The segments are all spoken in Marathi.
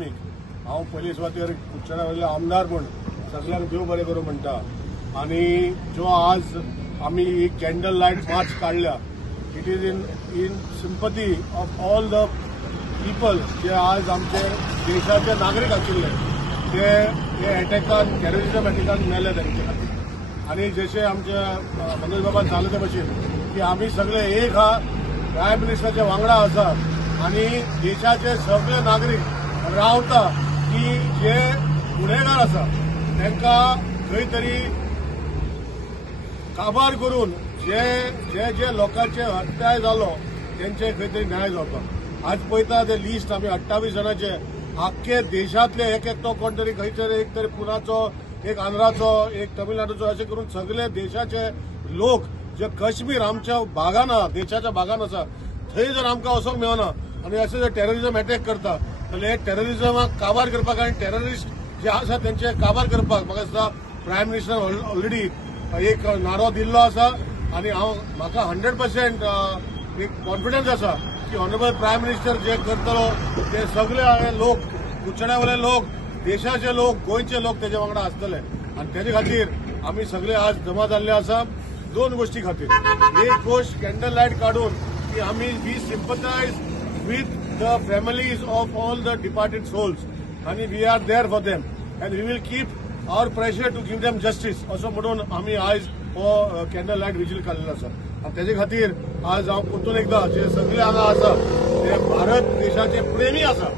प्राथमीक हांव पयली सुवातेर कुडचड्या वयले आमदार म्हूण सगळ्यांक देव बरें करूं म्हणटा आनी जो आज आमी ही कॅन्डल लायट मार्च काडल्या it is in sympathy of all the people जे आज आमचे देशाचे नागरीक आशिल्ले ते हे अटॅकान टेररिझम अटॅकान मेले तांचे खातीर आनी जशें आमचे मनोज बाबा सांगले ते भशेन की आमी सगळे एक हा प्रायम मिनिस्टराच्या वांगडा आसा आनी देशाचे सगळे नागरीक रावता की जे गुन्हेगार आसा तांकां खंय तरी काबार करून जे जे जे लोकांचे हत्याय जालो त्यांचे खंय तरी न्याय जावपाक आज पळयता ते लिस्ट आमी 28 जाणांचे आख्खे देशांतले एक एकटो कोण तरी खंय तरी एक तरी पुनाचो एक आंध्राचो एक तमिळनाडूचो अशें करून सगळे देशाचे लोक जे काश्मीर आमच्या भागान देशाच्या भागान आसा थंय जर आमकां वचोंक मेळना आनी अशें जर टेररिझम अटॅक करता जाल्यार हे टेररिझमाक काबार करपाक आनी टेररिस्ट जे आसा त्यांचे काबार करपाक म्हाका दिसता प्रायम मिनिस्टर ऑलरेडी एक नारो दिल्लो आसा आनी म्हाका 100% एक कॉन्फिडन्स आसा की ऑनरेबल प्रायम मिनिस्टर जे करतलो ते सगळे लोक कुडचड्यावयले लोक देशाचे लोक गोंयचे लोक तेजे वांगडा आसतले आनी तेजे खातीर आमी सगळे आज जमा जाल्ले आसा दोन गोष्टी खातीर एक गोष्ट कॅन्डल लायट काडून की आमी we sympathize with the families of all the departed souls आनी we are there for them and we will keep our pressure to give them justice असो म्हणून आमी आज हो कॅन्डल लायट विजील काडलेलो आसा आनी तेजे खातीर आज हांव परतून एकदां जे सगळे हांगा आसा ते भारत देशाचे प्रेमी आसा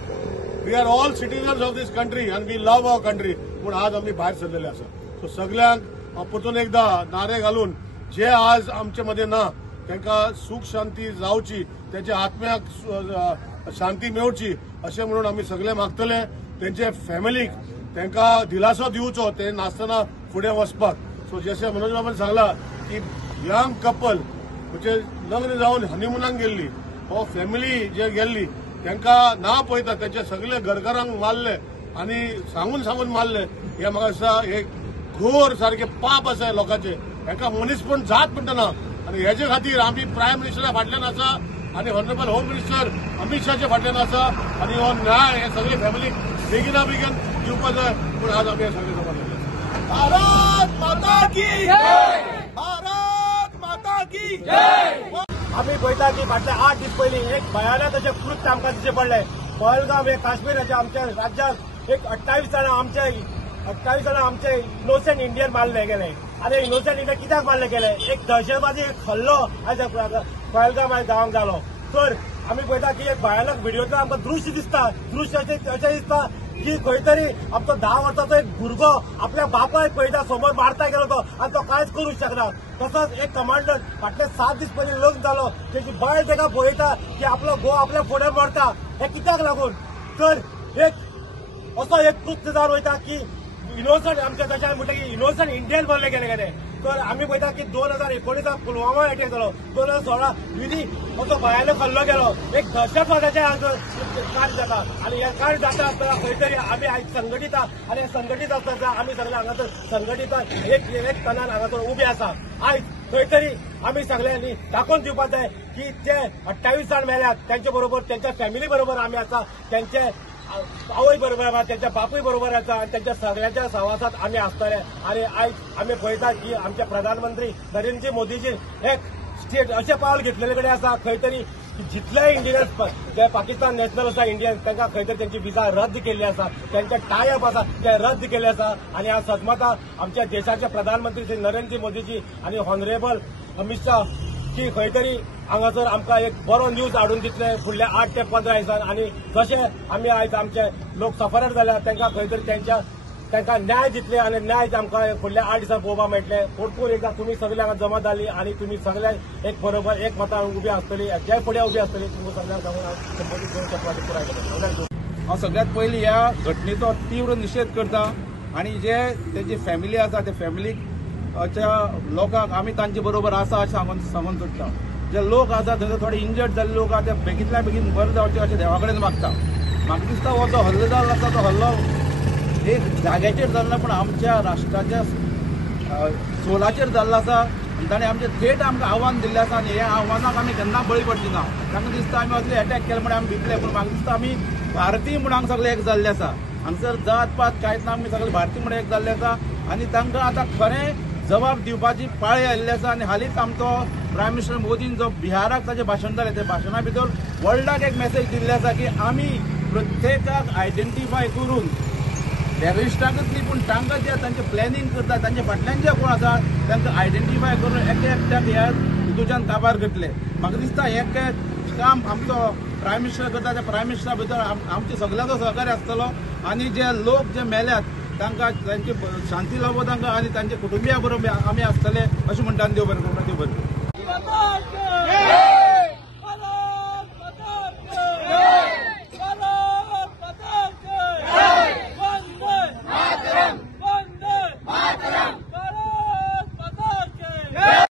we are all citizens of this country and we love our country पूण आज आमी भायर सरलेले आसा सो सगळ्यांक हांव परतून एकदां नारे घालून जे आज आमचे मदें ना तांकां सुख शांती जावची तेंच्या आत्म्याक शांती मेळची अशें म्हणून आमी सगळे मागतले तेंचे फॅमिलीक तांकां दिलासो दिवचो ते नासतना फुडें वचपाक सो जशें मनोज बाबान सांगला की यंग कपल म्हणजे लग्न जावन हनीमुनाक गेल्ली हो फॅमिली जे गेल्ली तांकां ना पळयता तेंचे सगळे घरकारांक मारले आनी सांगून सांगून मारले हे म्हाका दिसता एक घोर सारखे पाप आसा लोकांचे हाका मनीसपण जात म्हणटना आनी हेजे खातीर आमी प्रायम मिनिस्टरा फाटल्यान आसा आनी ऑनरेबल होम मिनिस्टर अमित शाहच्या फाटल्यान आसा आनी हो न्याय हे सगळे फॅमिलीक बेगिना बेगीन दिवपाक जाय पूण आज आमी हे सगळे जमा केले भारत माता की जय भारत माता की जय आमी पळयता की फाटले 8 दीस पयलीं एक भयानक अशें कृत्य आमकां दिश्टी पडलें पहलगाम हे काश्मीराच्या आमच्या राज्यांत एक 28 जाणां आमचे इनोसेंट इंडियन मारले गेले आनी इनोसेंट इंडियन कित्याक मारले गेले एक दहशतवादी एक हल्लो आयज पहलगाम आयज गांवांक जालो तर आमी पळयता की एक भयानक व्हिडिओतल्यान आमकां दृश्य दिसता अशें दिसता की खंय तरी आमचो 10 वर्साचो एक भुरगो आपल्या बापायक पळयता समोर मारता गेलो तो आनी तो कांयच करूंक शकना तसोच एक कमांडर फाटले 7 दीस पयलीं लग्न जालो तेजी बायल ताका पळयता की आपलो घोव आपल्या फुडें मरता हे कित्याक लागून तर एक असो एक कृत्य जावन वयता की इनोसंट आमच्या देशान म्हणटा की इनोसंट इंडियन मरले गेले तर आमी पळयता की 2019 पुलवामा अटॅक जालो 2016 विधी असो भयानक हल्लो गेलो एक दहशतवादाचे कार्य जाता आनी हे कार्य जाता आसतना खंय तरी आमी आयज संघटीत आहा आनी संघटीत आसतना आमी सगळे हांगासर संघटीत एक तनान हांगासर उबे आसा आयज खंय तरी आमी सगळ्यांनी दाखोवन दिवपाक जाय की जे 28 जाण मेल्यात त्यांचे बरोबर त्यांच्या फॅमिली बरोबर आमी आसा त्यांचे आवय बरोबर आसा त्यांच्या बापूय बरोबर आसा आणि त्यांच्या सगळ्यांच्या सहवासात आमी आसतले आणि आयज आमी पळयता की आमचे प्रधानमंत्री नरेंद्र मोदीजी एक स्टेट अशें पावल घेतलेले कडेन आसा खंय तरी जितले इंडियन जे पाकिस्तान नॅशनल आसा इंडियन तांकां खंय तरी त्यांची विजा रद्द केल्ली आसा त्यांचे टाय अप आसा ते रद्द केल्ले आसा आणि आज सदमता आमच्या देशाचे प्रधानमंत्री श्री नरेंद्र मोदीजी आणि हॉनरेबल अमित शाह की खंय तरी हांगासर आमकां एक बरो न्यूज हाडून दितले फुडल्या 8 ते 15 दिसांनी आनी जशे आमी आयज आमचे लोक सफरर जाल्यात तांकां खंय तरी तांकां न्याय दितले आनी न्याय आमकां फुडल्या 8 दिसांनी पळोवपाक मेळटले परतून एकदां तुमी सगळे हांगा जमा जाली आनी तुमी सगळे एक बरोबर एक मतान उबी आसतली जे फुडें उबी आसतली तुमकां सगळ्यांक सांगून हांव संबंदीत करून शकपाची पुराय करता हांव सगळ्यांत पयलीं ह्या घटनेचो तीव्र निशेध करता आनी जे तेजी फॅमिली आसा ते फॅमिलीक लोकांक आमी तांचे बरोबर आसा अशें सांगून सोदता जे लोक आसा थंय थोडे इंजर्ड जाल्ले लोक आसा ते बेगींतल्या बेगीन बरें जावचें अशें देवा कडेन मागता म्हाका दिसता हो जो हल्लो जाल्लो आसा तो हल्लो एक जाग्याचेर जाल्लो पूण आमच्या राष्ट्राच्या सोलाचेर जाल्लो आसा आनी ताणें आमचें थेट आमकां आव्हान दिल्लें आसा आनी ह्या आव्हानाक आमी केन्ना बळी पडची ना तांकां दिसता आमी असले अटॅक केले म्हणून आमी भितले पूण म्हाका दिसता आमी भारतीय म्हणून हांगा सगळे एक जाल्ले आसा. हांगसर जात पात कांयच ना, आमी सगळे भारतीय म्हणून एक जाल्ले आसा आनी तांकां आतां खरें जबाब दिवपाची पाळी आयिल्ली आसा. आनी हालींच आमचो प्रायम मिनिस्टर मोदीन जो बिहाराक ताचें भाशण जालें त्या भाशणा भितर वर्ल्डाक एक मेसेज दिल्ली आसा की आमी प्रत्येकाक आयडेंटिफाय करून टॅररिस्टांकच न्ही पूण तांकां जे तांचे प्लॅनिंग करता तांचे फाटल्यान जे कोण आसा तांकां आयडेंटिफाय करून एकट्याक ह्या हितूच्यान काबार करतले. म्हाका दिसता हें काम आमचो प्रायम मिनिस्टर करता त्या प्रायम मिनिस्टरा भितर आमचे सगळ्यांचो सहकार्य आसतलो आनी जे लोक जे मेल्यात तांकां तांची शांती लाभो तांकां आनी तांचे कुटुंबिया बरोबर आमी आसतले अशें म्हणटा. देव बरें करूं. देव बरें करूं.